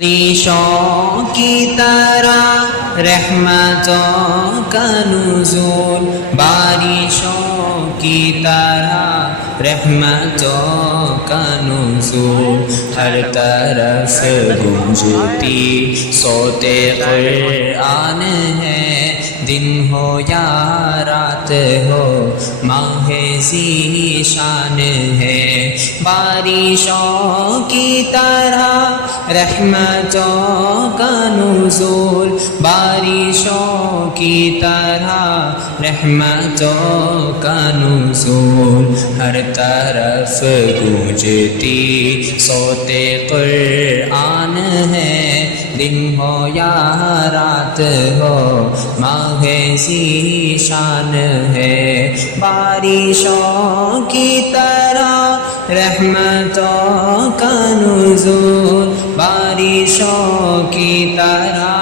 बारिशों की तरह रहमतों का नुज़ूल, बारिशों की तरह रहमतों का नुज़ूल, हर तरफ गूंजती सोते कुरान है। दिन हो या रात हो माहे ज़ीशान है। बारिशों की तरह रहमतों का नुज़ूल, बारिशों की तरह रहमतों का नुज़ूल, हर तरफ गूंजती सोते कुरान है। दिन हो या रात हो माहे ज़ीशान है। बारिशों की तरह रहमतों का नुज़ूल, बारिशों की तरह